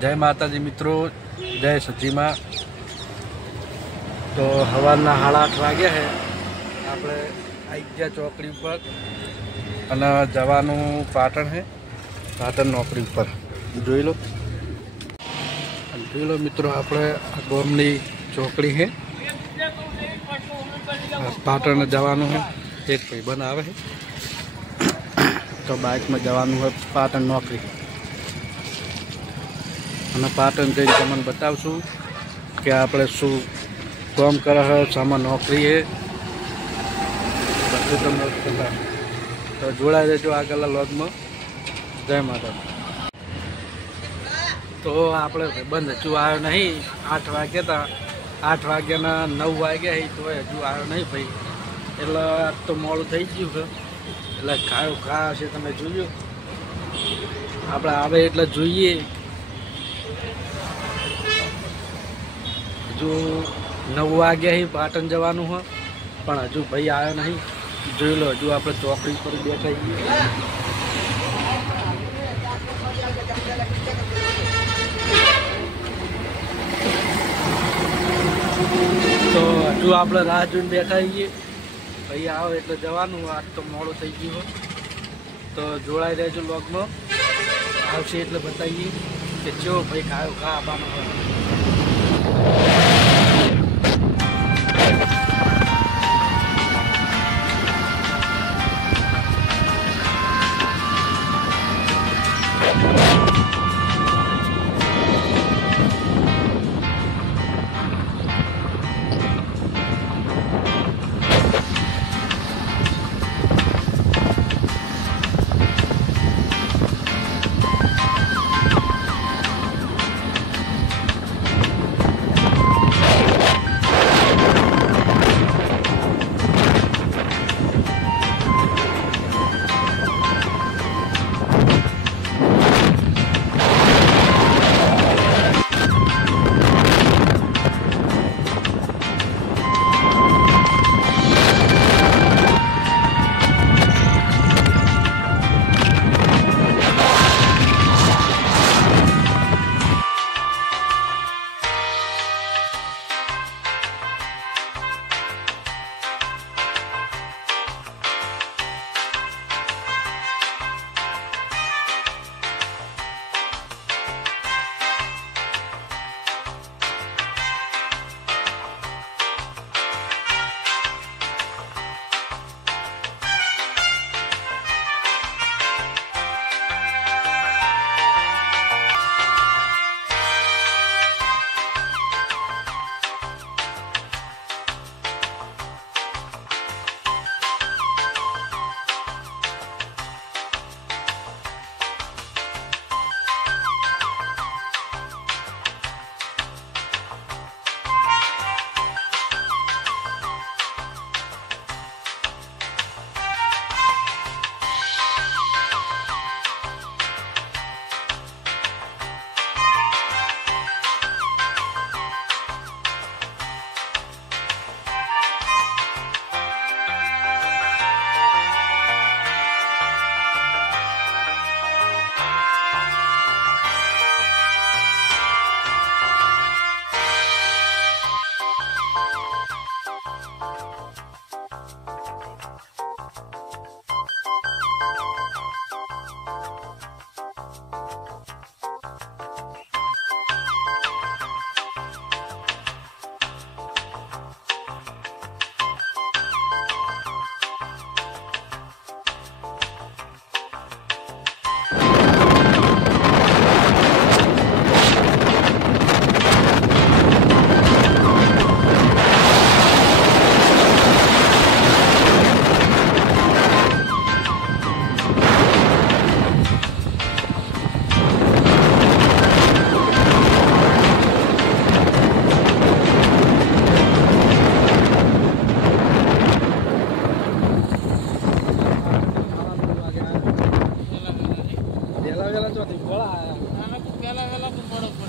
जय माताजी मित्रों, जय सच्ची माँ। तो हवाना 8:30 वाग्या है। આપણે આવી ગયા ચોકડી ઉપર અને જવાનું પાટણ છે। પાટણ નોકરી ઉપર જોઈ લો મિત્રો, આપણે ગામની ચોકડી છે। પાટણ જવાનું છે। એક ભાઈબંધ આવે છે તો બાઇકમાં જવાનું હોય પાટણ નોકરી। અને પાટણ જઈને તમને બતાવશું કે આપણે શું કામ કરે છે, શામાં નોકરી છે, બધું તમને બતાવું। તો જોડાઈ રહેજો આગળના લોગમાં। જય માતા। તો આપણે બંધ હજુ આવ્યો નહીં। 8 વાગ્યા હતા, 8 વાગ્યાના 9 વાગ્યા તો હજુ આવ્યો નહીં ભાઈ। એટલે આજ તો મોડું થઈ ગયું છે। એટલે ખાયું ખા હશે, તમે જોયું। આપણે આવે એટલે જોઈએ। હજુ 9 વાગ્યા પાટણ જવાનું હોય પણ હજુ ભાઈ આવ્યો નહીં। જોઈ લો, હજુ આપણે ચોકડી પર બેઠા છીએ। તો હજુ આપણે રાહ જોઈને બેઠા છીએ। ભાઈ આવે એટલે જવાનું। આજ તો મોડું થઈ ગયું હોય તો જોડાઈ રહેજો લોગમાં। આવશે એટલે બતાવીએ કે ચો ભાઈ ખાયો ખા આવવાનું હોય।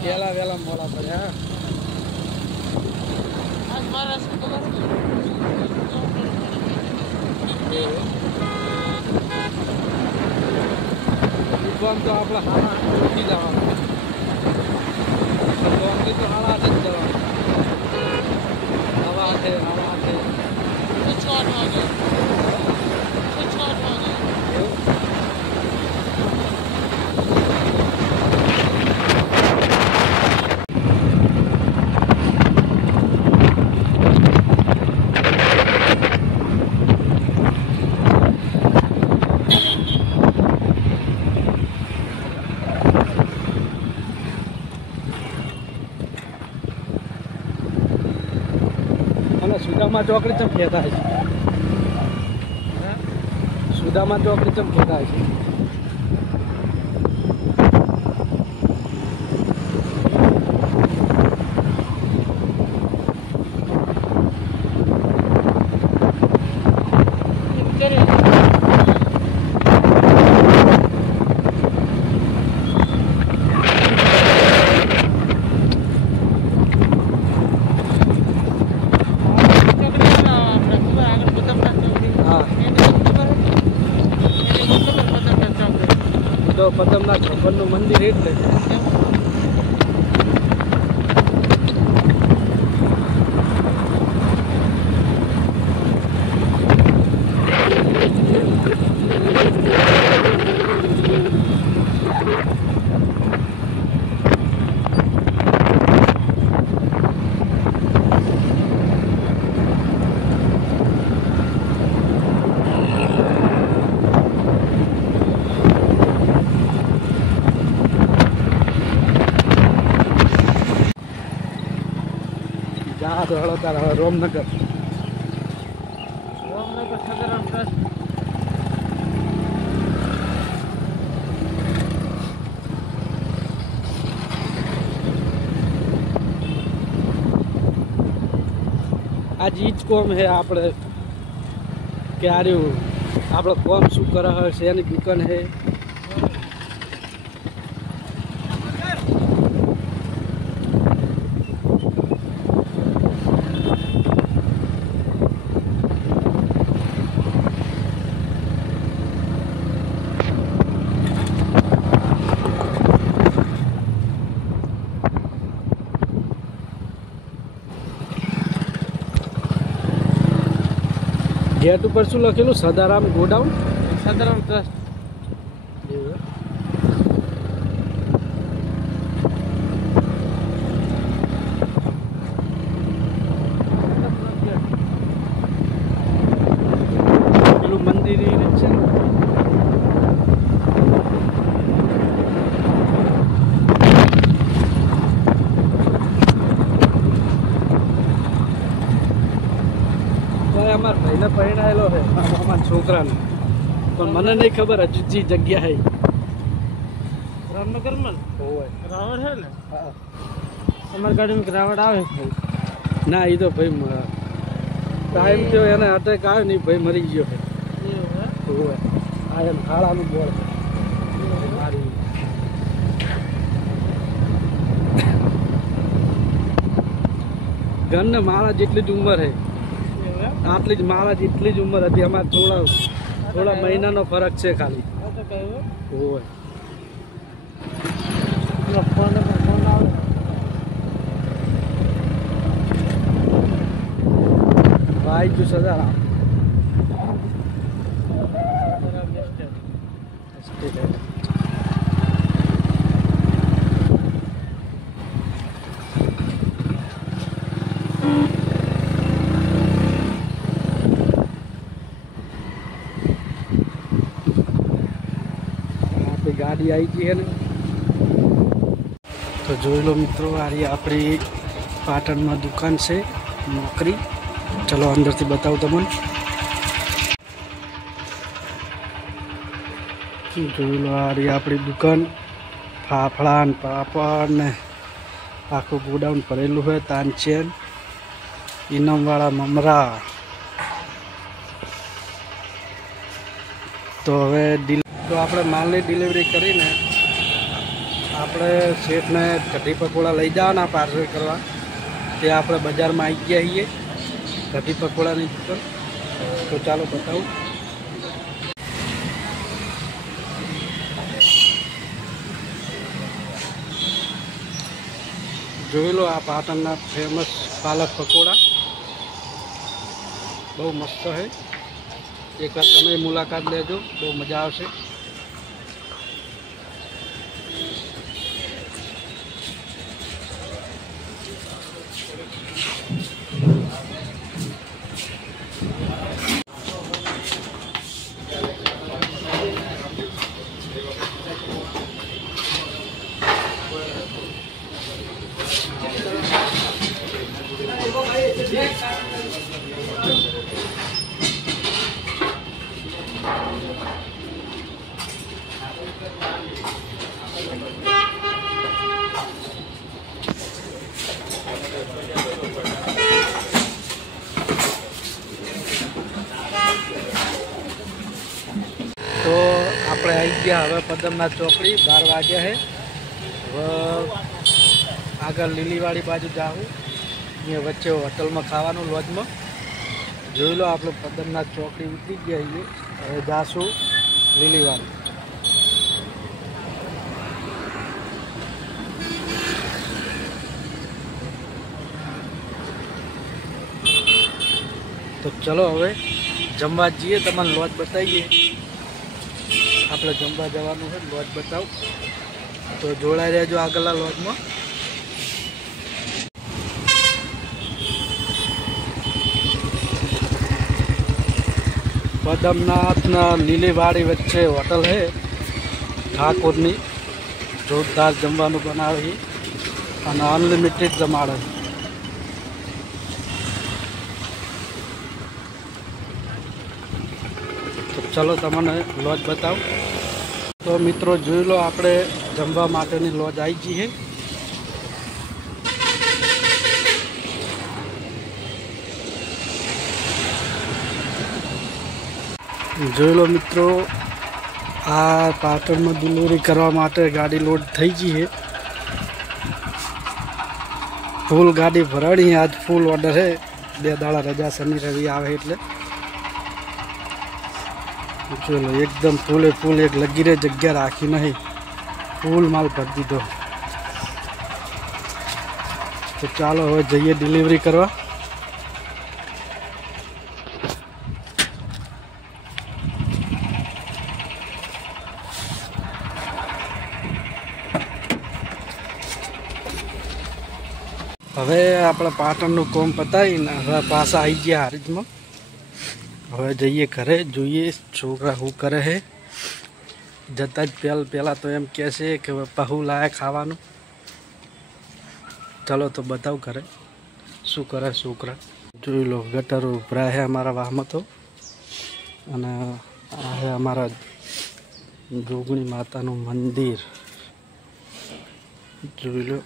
વેલા વેલા મોડા પડ્યા। તો આપણે હારા ઉઠી જવાનું। है हवा है सुदामा चौकड़ी चम कहता है सुदामा चौकड़ी चम कहता है तो पद्मनाथ भगवान मंदिर એટલે જા તો હળો તાર રોમનગર સદરમ ટ્રસ્ટ आज ईज कोम है આપણે કે આર્યું આપણો કોમ શું કરે છે એની દુકાન है गेट पर शू लखेलू सदाराम गोडाउन सदाराम ट्रस्ट मंदिर અમારા ભાઈને પરણાયેલો છે અમારા છોકરાને પણ મને નહીં ખબર હજુ જગ્યા है रामनगर में रावण है ने हाँ हमारी गाड़ी में रावण आवे ना ये तो भाई टाइम जो है ना अटैक आयो नहीं भाई मरी गयो है आयन खाड़ा में बोल मारी गन ने मारा जितली ज उम्र है आटली ज मारा जितली ज उम्र थी अमार थोड़ा महीना नो फरक है खाली भाई जो सजा गाड़ी आई गई है ने तो जो लो मित्रों आ रही अपनी पाटण में दुकान से नौकरी चलो अंदर से बताओ तमन जो लो आ रही अपनी दुकान फाफड़ा पापड़ ने आखो गोडाउन भरेलू है तानचेन इनाम वाला ममरा तो हमें तो આપણે માલની ડિલિવરી કરીને આપણે શેઠને કઢી પકોડા લઈ જવાના પાર્સલ કરવા તે આપણે બજારમાં આવી ગયા છીએ કઢી પકોડાની દુકાન તો ચાલો બતાવું જોઈ લો આ પાટણના ફેમસ પાલક પકોડા બહુ મસ્ત છે। એકવાર તમે મુલાકાત લેજો, બહુ મજા આવશે। तो આપણે આવી ગયા હવે પદમનાથ ચોકડી 12 વાગ્યા છે। હવે આગળ લીલીવાડી બાજુ જાઉં, અહીંયા વચ્ચે હોટલમાં ખાવાનું લોજમાં જોઈ લો। આપણે પદમનાથ ચોકડી ઉતરી ગયા છીએ, હવે જાશું લીલીવાડી। તો ચલો હવે જમવા જઈએ, તમને લોજ બતાવીએ। આપણે જમવા જવાનું છે, લોજ બતાવું તો જોડાઈ રહેજો આગળના લોજમાં। પદમનાથના લીલીવાડી વચ્ચે હોટલ છે ઠાકોરની, જોરદાર જમવાનું બનાવે અને અનલિમિટેડ જમાડે। તો ચલો તમને લોજ બતાવું। તો મિત્રો જોઈ લો, આપણે જમવા માટેની લોજ આવી ગઈ છે। જોઈ લો મિત્રો, આ પાટણમાં ડિલિવરી કરવા માટે ગાડી લોડ થઈ ગઈ છે। ફૂલ ગાડી ભરાણી, આજ ફૂલ ઓર્ડર છે। 2 દાડા રજા, શનિ રવિ આવે એટલે चलो एकदम फूले फूल, एक लगी रे जगह राखी नहीं, फूल माल भर दीधो। तो चलो હવે જઈએ डिलीवरी करवा। હવે આપણે પાટણનું કોમ પતાવીને હવે પાછા આવી ગયા હારીજમાં। હવે જઈએ ઘરે, જોઈએ છોકરા શું કરે છે। જતા જ પહેલાં તો એમ કહે છે કે પહુ લાયા ખાવાનું। ચાલો તો બતાવ ઘરે શું કરે છોકરા। જોઈ લો, ગટરો ઉભરા છે અમારા વાહમાં તો, અને આ છે અમારા જોગણી માતાનું મંદિર, જોઈ લો।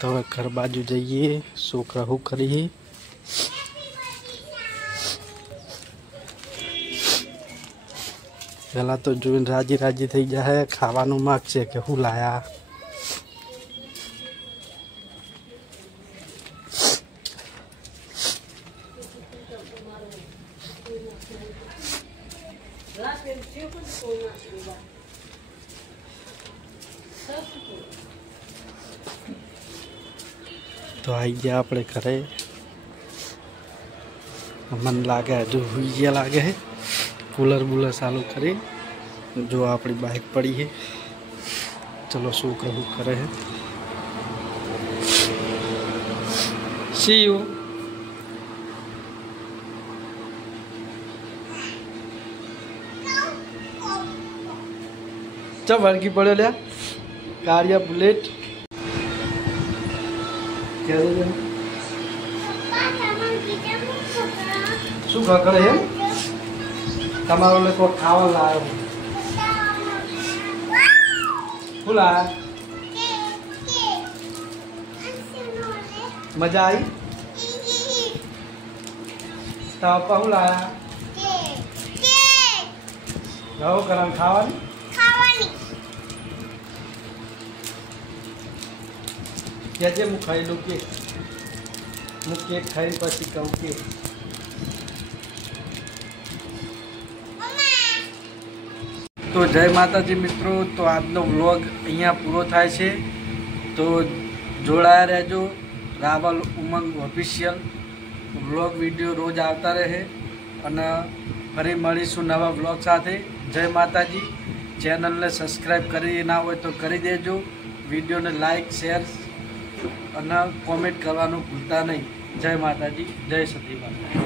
तो હવે ઘર બાજુ જઈએ, છોકરા શું કરીએ। પહેલાં તો જોઈને રાજી રાજી થઈ જાય, ખાવાનું માગશે કે શું લાયા। तो आई गया अपने घरे, मन लागे जो हुई गया लागे है। कूलर बूलर चालू करे, जो अपनी बाइक पड़ी है। चलो शू करूँ करे है। सी यू चल वड़की पड़े लिया कारिया बुलेट क्या शू करे है तमारो ले को खावा लायो फुला मजा आई तापा लाया रहो करम खावानी जे मु खाई लू के मु केक खाई पछी कहूँ के तो जय माताजी मित्रों। तो आजनो व्लॉग अहींया पूरो थाय छे। तो જોડાયા રહેજો. રાવલ ઉમંગ ઓફિશિયલ વ્લોગ વિડીયો રોજ આવતા રહે અને ફરી મળીશું નવા વ્લોગ સાથે. જય માતાજી. ચેનલને સબસ્ક્રાઈબ કરી ના હોય તો કરી દેજો. વિડીયોને લાઈક શેર અને કોમેન્ટ કરવાનું ભૂલતા નહીં. જય માતાજી. જય સતી માતા.